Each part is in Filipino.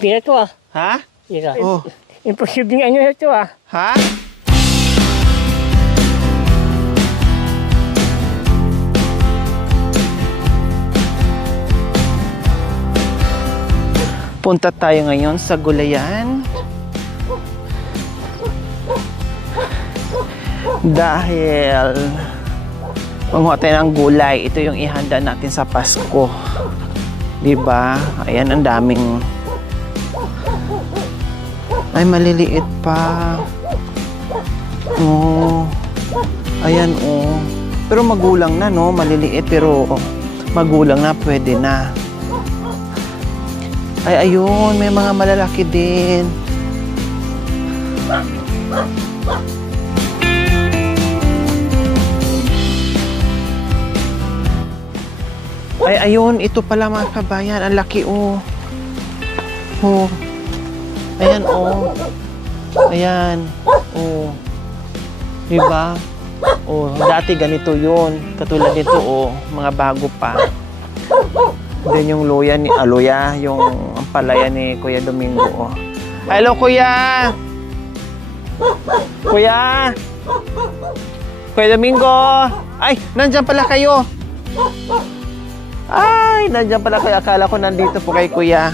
Pira to ah. Ha? Pira. Oh. Imposible nga nyo ito ah. Ha? Punta tayo ngayon sa gulayan. Dahil manguha tayo ng gulay. Ito yung ihanda natin sa Pasko. Diba? Ayan, ang daming... Ay, maliliit pa. Oh. Ayan, oh. Pero magulang na, no? Maliliit, pero magulang na, pwede na. Ay, ayun. May mga malalaki din. Ay, ayun. Ito pala mga kabayan. Ang laki, oh. Oh. Ayan, oh. Ayan. Oh. Diba? Oh, dati ganito yun. Katulad nito, oh. Mga bago pa. Then yung luya ni Aloya, yung ampalaya ni Kuya Domingo, oh. Hello, Kuya! Kuya! Kuya Domingo! Ay, nandyan pala kayo! Ay, nandyan pala kayo. Akala ko nandito po kay Kuya.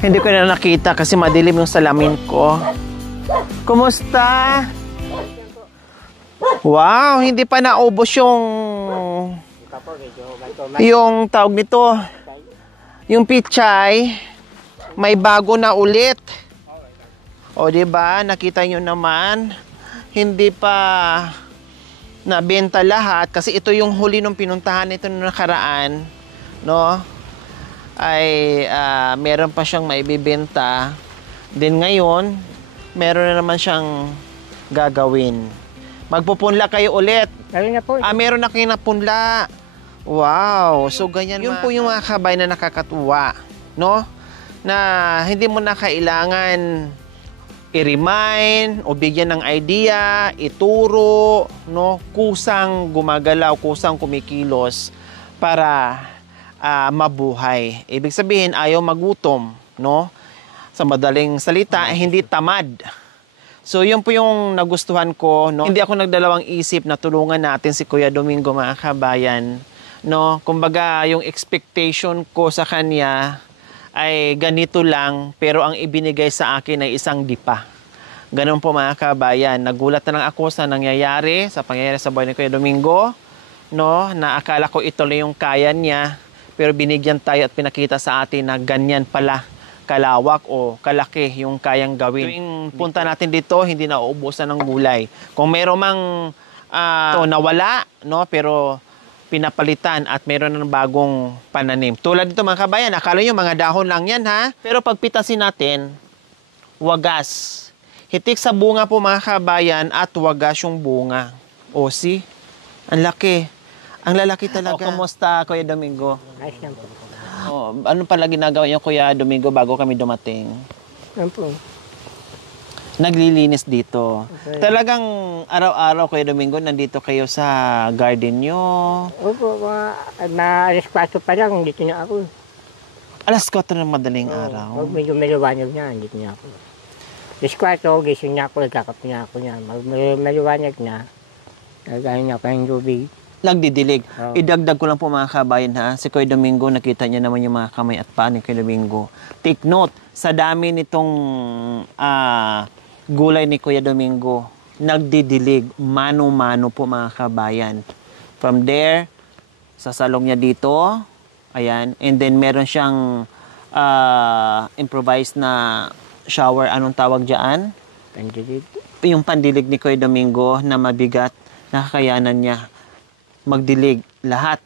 Hindi ko na nakita kasi madilim yung salamin ko. Kumusta? Wow, hindi pa naubos yung tawag nito. Yung pichay, may bago na ulit. O, diba? Nakita nyo naman. Hindi pa nabenta lahat kasi ito yung huli nung pinuntahan ito nung nakaraan, no? Ay meron pa siyang maibibenta. Then ngayon, meron na naman siyang gagawin. Magpupunla kayo ulit. Meron na po. Meron na kayo napunla. Wow. So ganyan. Yun po yung mga kabay na nakakatuwa, no? Na hindi mo na kailangan i-remind o bigyan ng idea, ituro, no? Kusang gumagalaw, kusang kumikilos para mabuhay. Ibig sabihin, ayaw magutom, no? Sa madaling salita, hindi tamad. So, yun po yung nagustuhan ko, no? Hindi ako nagdalawang isip na tulungan natin si Kuya Domingo, mga kabayan, no? Kumbaga, yung expectation ko sa kanya ay ganito lang, pero ang ibinigay sa akin ay isang dipa. Ganun po, mga kabayan. Nagulat na lang ako sa nangyayari, sa pangyayari sa buhay ni Kuya Domingo, no? Na akala ko ito lang yung kaya niya, pero binigyan tayo at pinakita sa atin na ganyan pala kalawak o kalaki yung kayang gawin. Tuwing punta natin dito, hindi na uubusan ng gulay. Kung meron mang nawala, no, pero pinapalitan at meron ng bagong pananim. Tulad dito, mga kabayan, akala nyo mga dahon lang yan, ha? Pero pagpitasin natin, wagas. Hitik sa bunga po, mga kabayan, at wagas yung bunga. O, see? Ang laki. Ang lalaki talaga. O, kumusta, Kuya Domingo? Ayos lang po. Oh, ano pala ginagawa niyo, Kuya Domingo, bago kami dumating? Ano po? Naglilinis dito. Okay. Talagang araw-araw, Kuya Domingo, nandito kayo sa garden nyo? Opo, na-alas 4 pa lang, dito na ako. Alas 4 ng madaling araw? Pag medyo maliwanag na, dito na ako. Alas 4, gising na ako, nagkakape na ako niya. Maliwanag na, nagkain na ako ng tubig. Nagdidilig. Oh. Idagdag ko lang po, mga kabayan, ha. Si Kuya Domingo, nakita niya naman yung mga kamay at paa ni Kuya Domingo. Take note, sa dami nitong gulay ni Kuya Domingo, nagdidilig. Mano-mano po, mga kabayan. From there, sa salong niya dito, ayan. And then meron siyang improvised na shower. Anong tawag dyan? Pandilig. Yung pandilig ni Kuya Domingo na mabigat, nakakayanan niya magdilig lahat,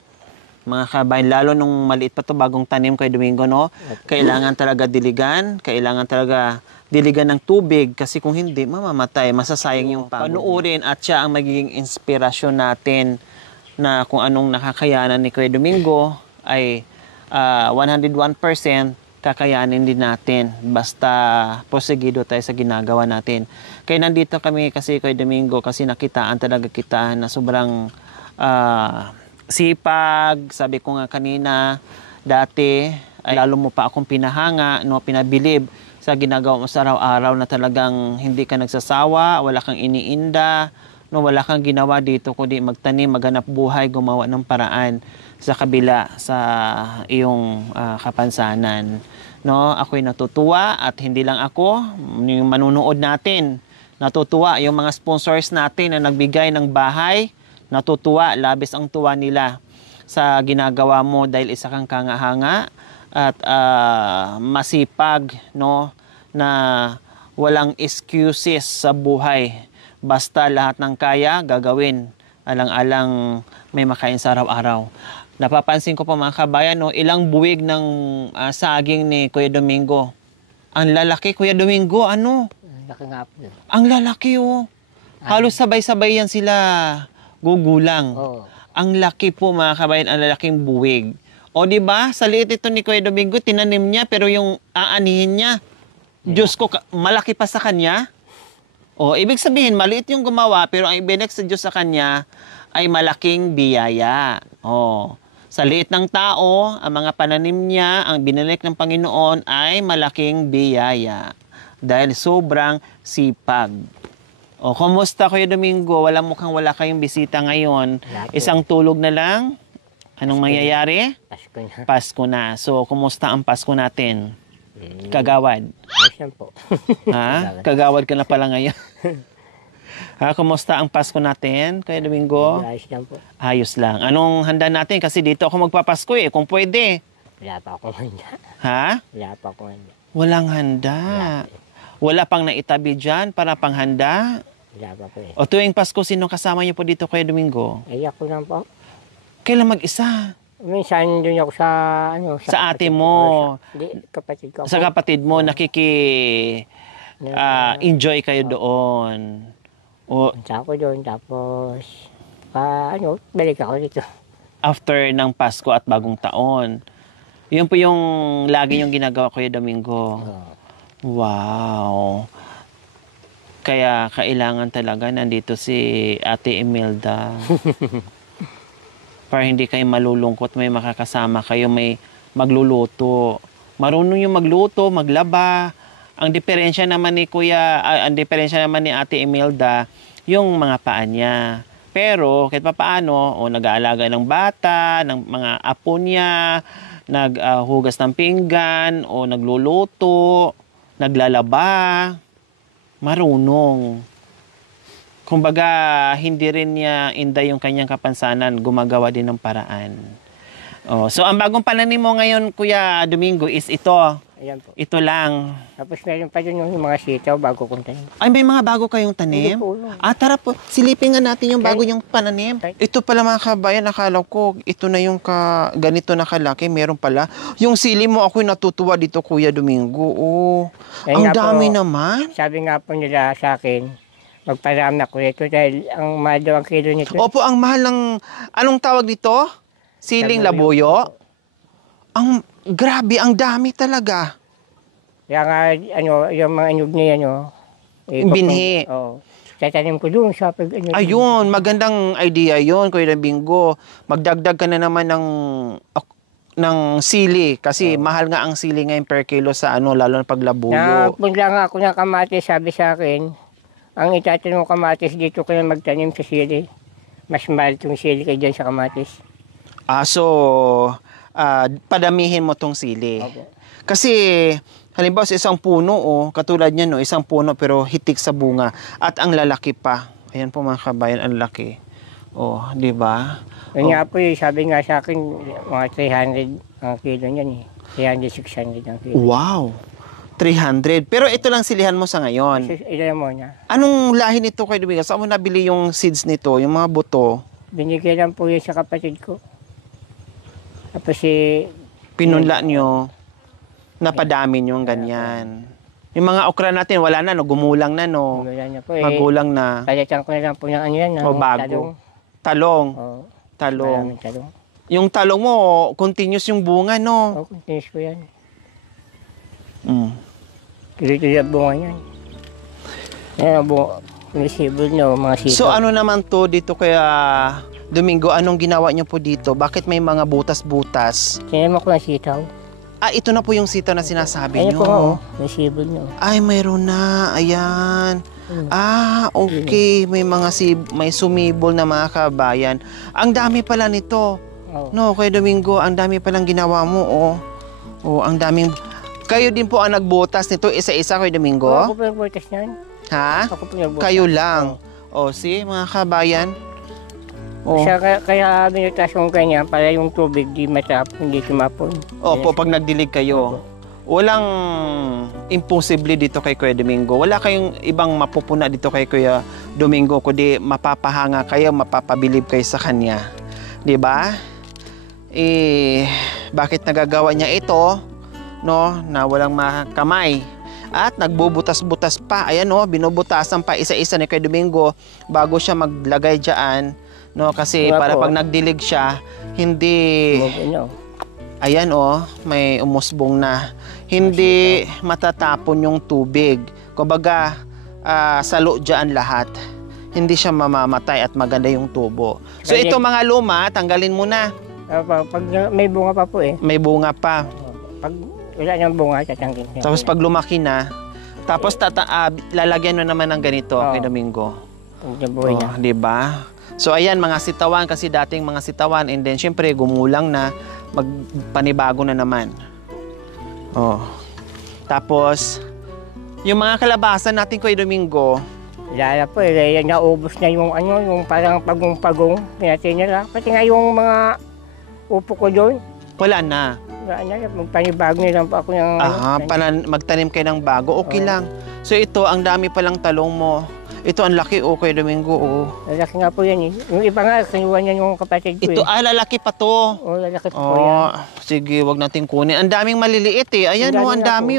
mga kabayan, lalo nung maliit pa to, bagong tanim Kuya Domingo, no? Kailangan talaga diligan, kailangan talaga diligan ng tubig kasi kung hindi, mamamatay, masasayang yung pagod. Panuurin at siya ang magiging inspirasyon natin na kung anong nakakayanan ni Kuya Domingo ay 101% kakayanin din natin basta prosegido tayo sa ginagawa natin. Kaya nandito kami kasi Kuya Domingo kasi nakitaan talaga kita na sobrang sipag. Sabi ko nga kanina, dati ay lalo mo pa akong pinahanga, no, pinabilib sa ginagawa mo sa araw-araw na talagang hindi ka nagsasawa, wala kang iniinda, no, wala kang ginawa dito kundi magtanim, maghanap buhay, gumawa ng paraan sa kabila sa iyong kapansanan. No, ako'y natutuwa at hindi lang ako, yung manunood natin, natutuwa yung mga sponsors natin na nagbigay ng bahay, natutuwa, labis ang tuwa nila sa ginagawa mo dahil isa kang kangahanga at masipag, no, na walang excuses sa buhay. Basta lahat ng kaya, gagawin. Alang-alang may makain sa araw-araw. Napapansin ko po mga kabayan, no, ilang buwig ng saging ni Kuya Domingo. Ang lalaki, Kuya Domingo, ano? Laki nga po. Ang lalaki, oh. Halos sabay-sabay yan sila gugulang. Oo. Ang laki po mga kabayan, ang lalaking buwig. O di ba? Sa liit ito ni Kuya Domingo, tinanim niya pero yung aanihin niya, Diyos ko, malaki pa sa kanya. O ibig sabihin, maliit yung gumawa pero ang ibinek sa Diyos sa kanya ay malaking biyaya. O sa liit ng tao, ang mga pananim niya, ang binilik ng Panginoon ay malaking biyaya. Dahil sobrang sipag. O, kumusta Kuya Domingo? Mukhang wala kayong bisita ngayon. Isang tulog na lang? Anong mangyayari? Pasko na. Pasko na. So, kumusta ang Pasko natin? Kagawad. Ayos lang po. Ha? Kagawad ka na pala ngayon. Ha, kumusta ang Pasko natin, Kuya Domingo? Ayos lang po. Ayos lang. Anong handa natin? Kasi dito ako magpapasko eh, kung pwede. Wala pa akong handa. Ha? Wala pa akong handa. Walang handa. Wala pang naitabi dyan para panghanda? Wala pa po eh. O tuwing Pasko, sino kasama niyo po dito, Kuya Domingo? Ay, ako lang po. Kailan mag-isa? Minsan doon ako sa, Sa ate kapatid mo. ko. Hindi, kapatid ko. Sa kapatid mo, enjoy kayo doon. O Punta ako doon, tapos, balik ako dito. after ng Pasko at Bagong Taon. Yun po yung lagi yung ginagawa, Kuya Domingo. Wow. Kaya kailangan talaga nandito si Ate Imelda. Para hindi kayo malulungkot, may makakasama kayo, may magluluto. Marunong yung magluto, maglaba. Ang diferensya naman ni Ate Imelda, yung mga paa niya. Pero kahit pa paano, nag-aalaga ng bata, ng mga apo niya, naghugas ng pinggan, o nagluluto, naglalaba, marunong. Kumbaga, hindi rin niya inda yung kanyang kapansanan, gumagawa din ng paraan. So, ang bagong pananim mo ngayon, Kuya Domingo, is ito. Ayan po. Ito lang. Tapos meron pa doon yung mga sitaw bago kong tanim. Ay, may mga bago kayong tanim? Hindi po. Tara po, silipin nga natin yung bago yung pananim. Ito pala mga kabayan, akala ko, ito na yung ganito na kalaki, meron pala. Yung sili mo, ako'y natutuwa dito, Kuya Domingo. Ayun Ang nga dami po, naman. Sabi nga po nila sa akin, magparami ako ito dahil ang mahal daw ang kilo nito. Opo, ang mahal ng, anong tawag dito? Siling labuyo? Grabe, ang dami talaga. Kaya nga, yung mga inog niya, Binhi. Oo. Tatanim ko doon sa Ayun, magandang idea yun, Kuya Domingo. Magdagdag ka na naman ng sili kasi mahal nga ang sili ngayon per kilo sa lalo na paglabuyo. Napunla nga ako ng kamatis, sabi sa akin, ang itatanim mo kamatis dito ka na magtanim sa sili. Mas mahal itong sili kayo dyan sa kamatis. Padamihin mo tong sili. Okay. Kasi, halimbawa sa isang puno, katulad niyan, isang puno pero hitik sa bunga. At ang lalaki pa. Ayan po mga kabayan, ang laki. Di ba? Yun nga po, sabi nga sa akin, mga 300 ang kilo niyan eh. 300, 600 ang kilo. Wow! 300. Pero ito lang silihan mo sa ngayon. Ilan mo niya? Anong lahi nito, Kuya Domingo? Saan mo nabili yung seeds nito, yung mga buto? Binigay lang po yun sa kapatid ko. Tapos Pinunla nyo, napadami nyo yung ganyan. Yung mga okra natin, wala na, gumulang na, Magulang na po Magulang na. Palitan ko na lang po ng yan. Bago. Talong. Maraming talong. Yung talong mo, continuous yung bunga, no? Continuous ko yan. Tuloy-tuloy ang bunga yan. Yan ang bunga. Resibo mga sitaw. So ano naman to dito kaya Domingo, anong ginawa nyo po dito? Bakit may mga butas-butas? Sinema ko ng sitaw. ito na po yung sitaw na sinasabi Ayan po nga, nyo. may sibol nyo. Ay, mayroon na. Ayan. Okay. May sumibol na mga kabayan. Ang dami pala nito. Oh. No, Kuya Domingo, ang dami palang ginawa mo, oh. Oh, ang daming... Kayo din po ang nagbutas nito, isa-isa, Kuya Domingo? Ako po nagbutas niyan. Ha? Ako po nagbutas. Kayo lang. Oh, see, mga kabayan. Oh. Kaya binutas kong kanya para yung tubig di matap, hindi tumapon. Opo, pag nagdilig kayo. Walang imposible dito kay Kuya Domingo. Wala kayong ibang mapupuna dito kay Kuya Domingo, kundi mapapahanga kayo, mapapabilib kayo sa kanya. 'Di ba? Bakit nagagawa niya ito, no, na walang makamay? At nagbubutas-butas pa. Ayan, no, binubutasan pa isa-isa ni Kuya Domingo bago siya maglagay diyan, no, kasi para pag nagdilig siya, hindi ayan, oh, may umusbong na. Hindi matatapon yung tubig. Kumbaga, salo dyan lahat. Hindi siya mamamatay at maganda yung tubo. So ito mga luma, tanggalin mo na. Pag may bunga pa po eh. May bunga pa. Pag wala niyang bunga, tatanggalin niya. Tapos pag lumaki na, tapos lalagyan mo naman ng ganito, kay Domingo. Buhay niya. Diba? So ayan, mga sitawan, kasi dating mga sitawan, and then syempre gumulang na, magpanibago na naman. Oh. Tapos, yung mga kalabasan natin, Kuya Domingo, Lala po eh, naubos na yung ano, yung parang pagong-pagong, pinatinira. Pati nga yung mga upo ko doon. wala na. Wala na, magpanibago nilang po ako ng Magtanim kayo ng bago, okay lang. So ito, ang dami palang talong mo. Ito, ang laki, Kuya Domingo, Lalaki nga po yan eh. Yung iba nga, kinuha niya yung kapatid ko Ito, lalaki pa to. Lalaki po yan. Sige, wag natin kunin. Ang daming maliliit eh. Ayan, ang dami,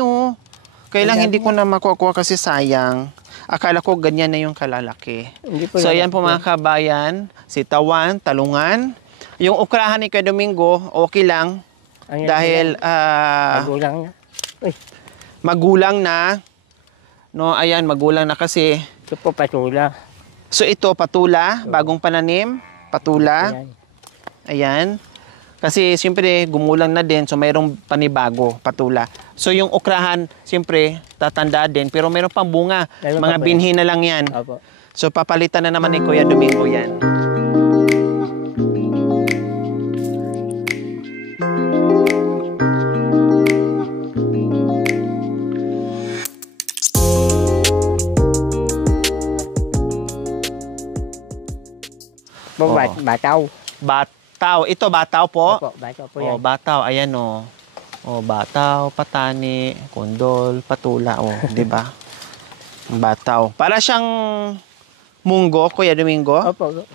Kailang hindi ko na makukuha kasi sayang. Akala ko ganyan na yung kalalaki. So, ayan po mga kabayan, sitawan, talungan. Yung ukrahan ni Kuya Domingo, okay lang. Dahil, magulang na. magulang na. No, ayan, magulang na kasi. Ito po, patula. So, ito, patula, bagong pananim, patula. Ayan. Kasi, siyempre, gumulang na din, so mayroong panibago, patula. So, yung okrahan, siyempre, tatanda din, pero mayroong pang bunga. Mga binhi na lang yan. So, papalitan na naman ni Kuya Domingo yan. Bataw. Bataw. Ito, bataw po? Opo, bataw po yan. Bataw. Ayan, bataw, patani, kondol, patula. Di ba? Bataw. Para siyang munggo, Kuya Domingo. Opo.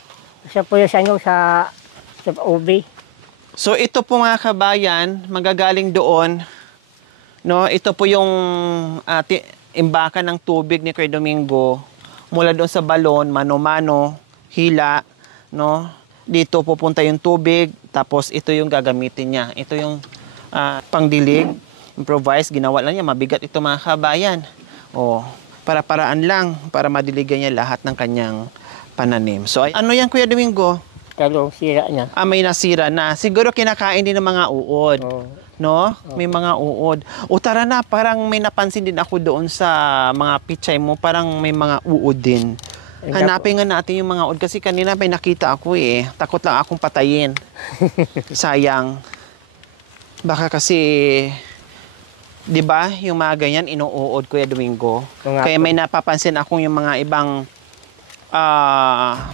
Isa po yung sa ubi. So, ito po mga kabayan, magagaling doon. No, ito po yung imbakan ng tubig ni Kuya Domingo. Mula doon sa balon, mano-mano, hila. No, dito pupunta yung tubig, tapos ito yung gagamitin niya. Ito yung pangdilig, improvise, ginawa lang niya, mabigat ito mga kabayan. Para-paraan lang, para madiligan niya lahat ng kanyang pananim. So, ano yan, Kuya Domingo? Talong sira na. May nasira na. Siguro kinakain din ng mga uod. No? May mga uod. Tara na, parang may napansin din ako doon sa mga pichay mo, parang may mga uod din. Hanapin nga natin yung mga uod kasi kanina may nakita ako Takot lang akong patayin. Sayang. Baka kasi, di ba, yung mga ganyan inuuod, Kuya Domingo. Kaya may napapansin akong yung mga ibang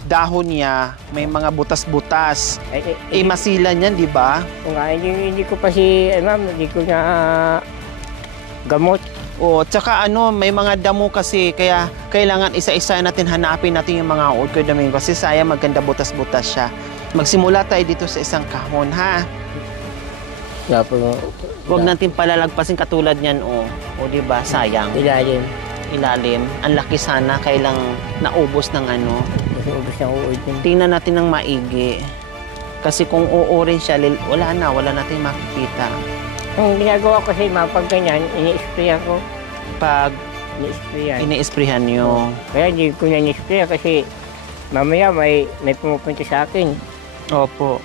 dahon niya, may mga butas-butas. Masilan yan, di ba? Hindi ko pa hindi ko na gamot. Tsaka may mga damo kasi, kaya kailangan isa-isa natin hanapin natin yung mga uod, Kuya Domingo, kasi sayang maganda butas-butas siya. Magsimula tayo dito sa isang kahon, ha? Huwag natin palalagpasin katulad niyan, di ba? Sayang. Ilalim. Ang laki sana, kailang naubos ng Naubos ng uod. Tingnan natin ng maigi. Kasi kung uurin siya, wala natin makikita. Ang ginagawa ko kasi pag ganyan, ini-sprayan ko. Pag ini-sprayan nyo. Kaya hindi ko na ini-sprayan kasi mamaya may pumupunta sa akin. Opo.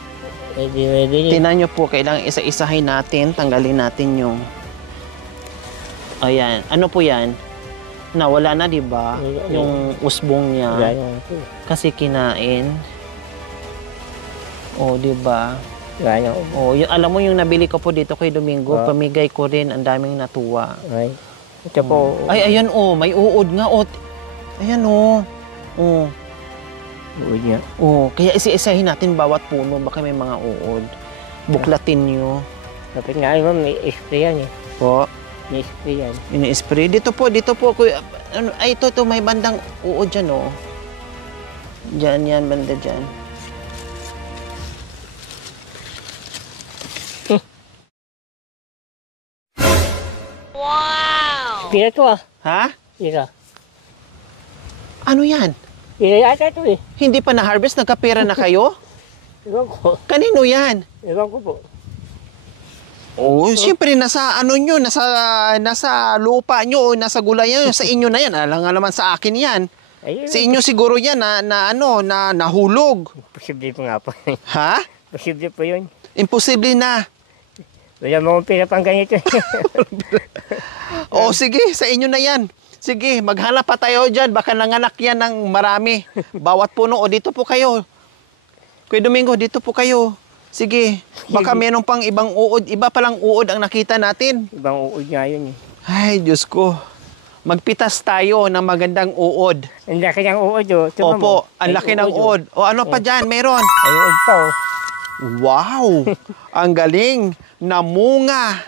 Pwede. Tingnan nyo po, kailangan isa-isahin natin, tanggalin natin yung... Ayan, ano po yan? Nawala na, di ba? Yung usbong niya. Ganyan po. Kasi kinain. O, di ba? Ganyan po. O, alam mo yung nabili ko po dito kay Domingo, pamigay ko rin, ang daming natuwa. Ay. Ito po. Ay, ayan may uod nga. Ayan Uod niya. Kaya isa-isahin natin bawat puno, baka may mga uod. Buklatin nyo. Kapit nga yun, may spray yan eh. Po. May spray yan. Ini-spray. Dito po. Kuya. Ay, ito, may bandang uod dyan, Dyan, yan, banda dyan. Wow! Pira to Ha? Pira. Ano yan? Pira yata ito eh. Hindi pa na-harvest? Nagkapera na kayo? Ewan ko. Kanino yan? Ewan ko po. Siyempre, nasa nyo, nasa lupa nyo o nasa gulay nyo, sa inyo na yan. Alam nga naman sa akin yan. Ay, Sa inyo siguro yan na nahulog. Posible po nga po. Ha? Posible po yun. Imposible na. Wala mo pira pang ganito. Sige, sa inyo na yan. Sige, maghanap pa tayo dyan. Baka nanganak yan ng marami. Bawat puno. Dito po kayo. Kuya Domingo, dito po kayo. Sige, baka meron pang ibang uod. Iba palang uod ang nakita natin. Ibang uod nga yun eh. Ay, Diyos ko. Magpitas tayo ng magandang uod. Ang laki ng uod Opo, ang laki ng uod. Ano pa dyan? Meron. Ay, uod pa Wow! Ang galing. Namunga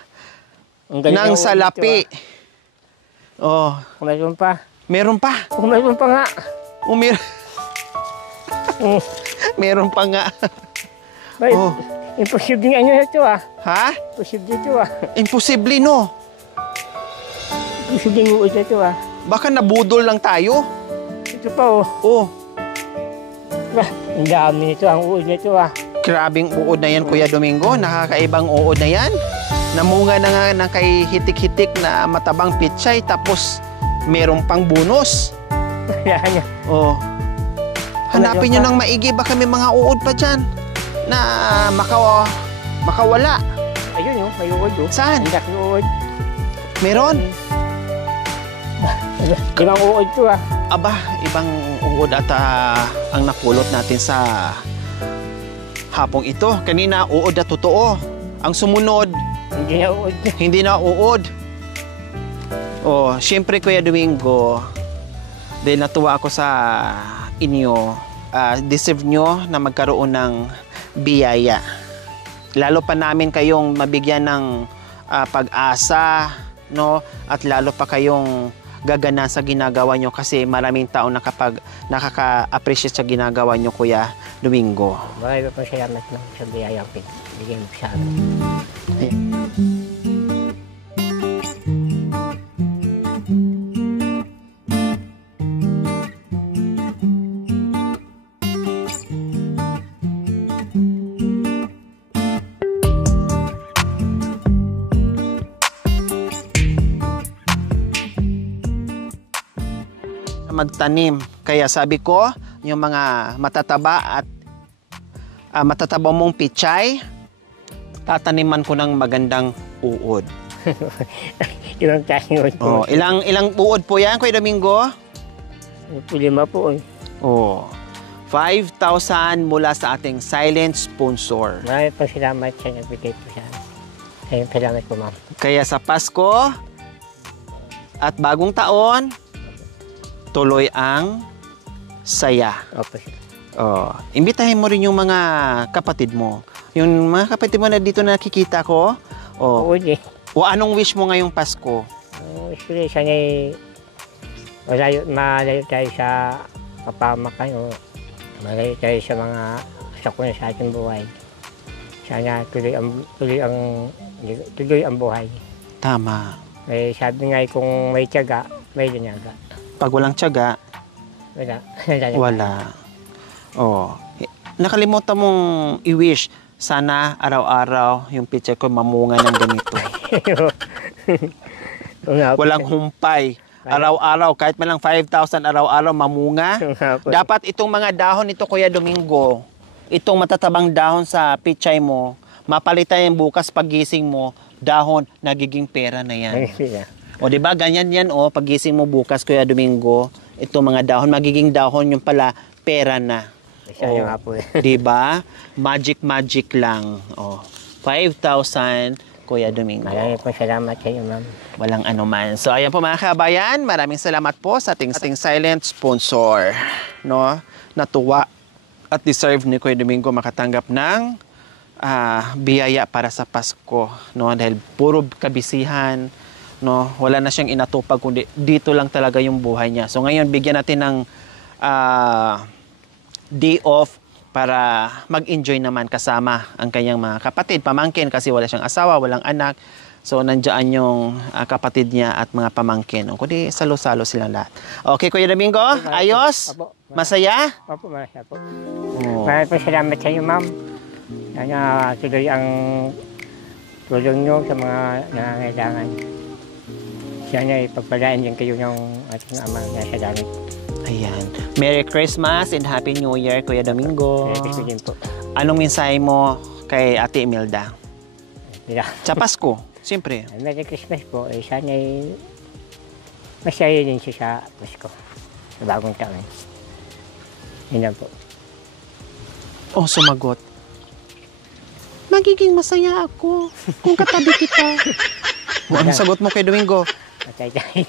ng salapi. Kung meron pa. Meron pa. Kung meron pa nga. Meron pa nga. Ay, imposible nga nyo ito Ha? Imposible ito Imposible, no? Imposible yung uod na ito Baka nabudol lang tayo. Ito pa Ang dami nito, ang uod na ito Grabing uod na yan, Kuya Domingo. Nakakaibang uod na yan. Namunga na nga ng kay hitik-hitik na matabang pitsay, tapos meron pang bonus. Hanapin nyo ng maigi, baka may mga uod pa dyan na makawala. Ayun may uod Saan? Ang laki uod. Meron? Ibang uod to Aba, ibang uod at ang napulot natin sa hapong ito. Kanina, uod na totoo. Ang sumunod, hindi na uod. Siyempre, Kuya Domingo, dahil natuwa ako sa inyo, deserve nyo na magkaroon ng biyaya. Lalo pa namin kayong mabigyan ng pag-asa, no? At lalo pa kayong gagana sa ginagawa nyo kasi maraming tao nakaka-appreciate sa ginagawa nyo, Kuya Domingo. Marami pa salamat lang sa biyayang bigyan mo sa amin. Magtanim. Kaya sabi ko, yung mga matataba at matataba mong pichay, tataniman ko ng magandang uod. Ilang klaseng uod po. Ilang uod po yan, Kuya Domingo? 5 po 5,000 mula sa ating silent sponsor. Marami pa salamat sa nagbigay po sa amin. Salamat po, ma'am. Kaya sa Pasko at bagong taon, tuloy ang saya. Imbitahin mo rin yung mga kapatid mo. Yung mga kapatid mo na dito na nakikita ko. Anong wish mo ngayong Pasko? Actually, sana'y malayo tayo sa kapamakan malayo tayo sa mga sakuna sa ating buhay. Sana tuloy ang buhay. Tama. Sabi nga kung may tiyaga, may linyaga. Pag walang tiyaga, wala. Nakalimutan mong i-wish, sana araw-araw yung picture ko mamunga ng ganito. Walang humpay. Araw-araw, kahit malang 5,000 araw-araw mamunga. Dapat itong mga dahon nito, Kuya Domingo, itong matatabang dahon sa pichay mo, mapalitan yung bukas pagising mo, dahon, nagiging pera na yan. Ayun sila. O di ba ganyan yan pagising mo bukas Kuya Domingo, itong mga dahon magiging dahon yung pala pera na. Isa yung nga po eh. Di ba? Magic lang. 5,000 Kuya Domingo. Maraming po salamat sa iyo, ma'am. Walang anuman. So ayan po mga kabayan, maraming salamat po sa ating silent sponsor, no? Natuwa at deserve ni Kuya Domingo makatanggap ng biyaya para sa Pasko, no? Dahil puro kabisihan, no? Wala na siyang inatupag kundi dito lang talaga yung buhay niya. So ngayon bigyan natin ng day off para mag-enjoy naman kasama ang kanyang mga kapatid, pamangkin kasi wala siyang asawa, walang anak. So nandiyan yung kapatid niya at mga pamangkin. Kundi salo-salo silang lahat. Okay, Kuya Domingo, ayos? Opo. Masaya? Opo, masaya po. Oh. Maraming po salamat sa iyo, ma'am. Sana tuloy ang tulong nyo sa mga nangangailangan. Sana ipagpalaan din kayo ng ating amang nasa langit. Ayan. Merry Christmas and Happy New Year, Kuya Domingo. Gusto din po. Anong mensahe mo kay Ate Imelda? Mira. Sa Pasko, siyempre. Merry Christmas po. Sana masaya din siya sa Pasko. Sa bagong taon. Yun lang po. Sumagot. Magiging masaya ako kung katabi kita. Anong sagot mo kay Domingo? Matay-tay.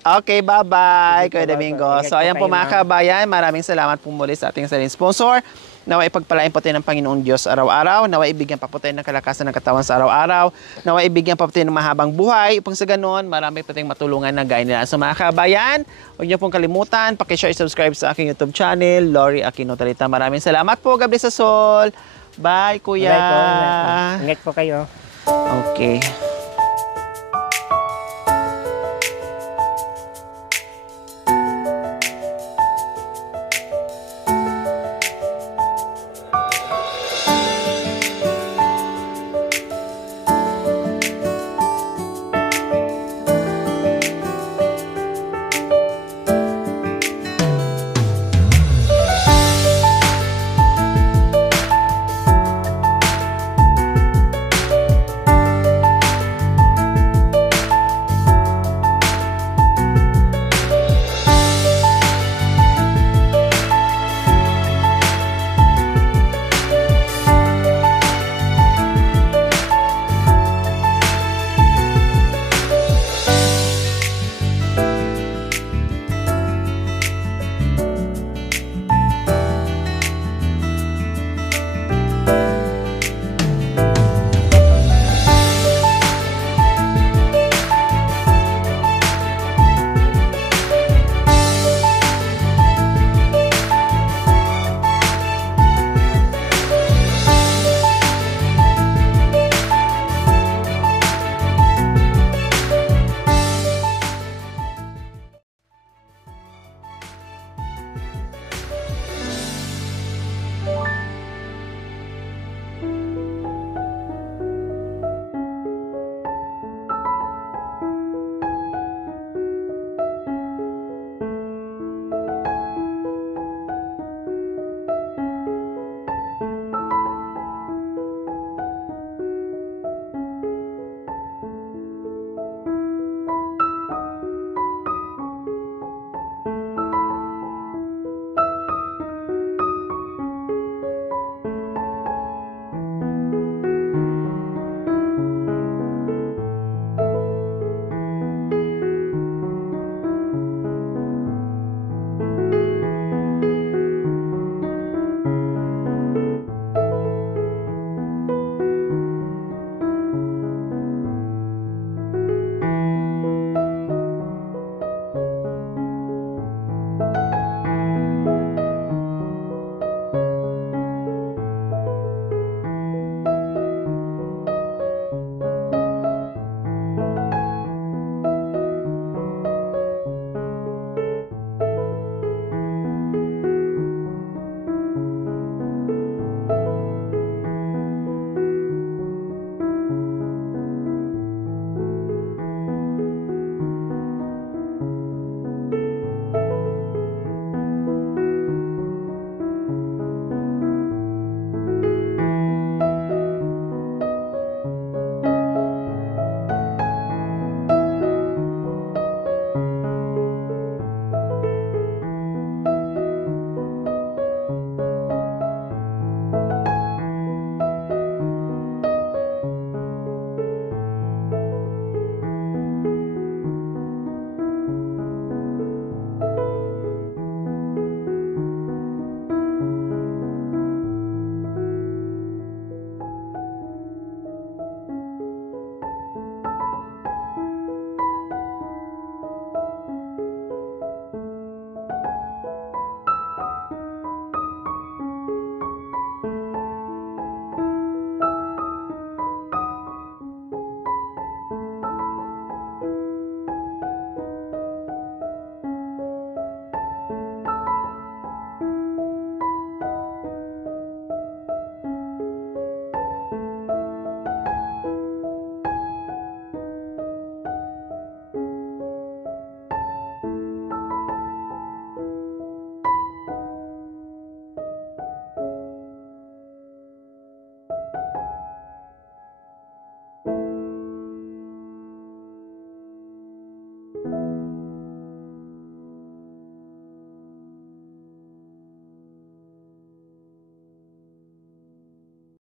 Okay, bye-bye, Kuya Bye-bye. Domingo. Ingat So, po ayan po kayo, mga ma'am. kabayan. Maraming salamat po muli sa ating saling sponsor. Naway ipagpalain po tayo ng Panginoon Diyos araw-araw. Naway ibigyan pa po tayo ng kalakasan ng katawan sa araw-araw. Naway ibigyan pa po tayo ng mahabang buhay. Upang sa ganon, marami po tayong matulungan na gaya nila. So, mga kabayan, huwag niyo pong kalimutan. Pakishare, subscribe sa aking YouTube channel, Lori Aquino Talita. Maraming salamat po. God bless us all. Bye, Kuya. Bye po. Ingat po kayo. Okay.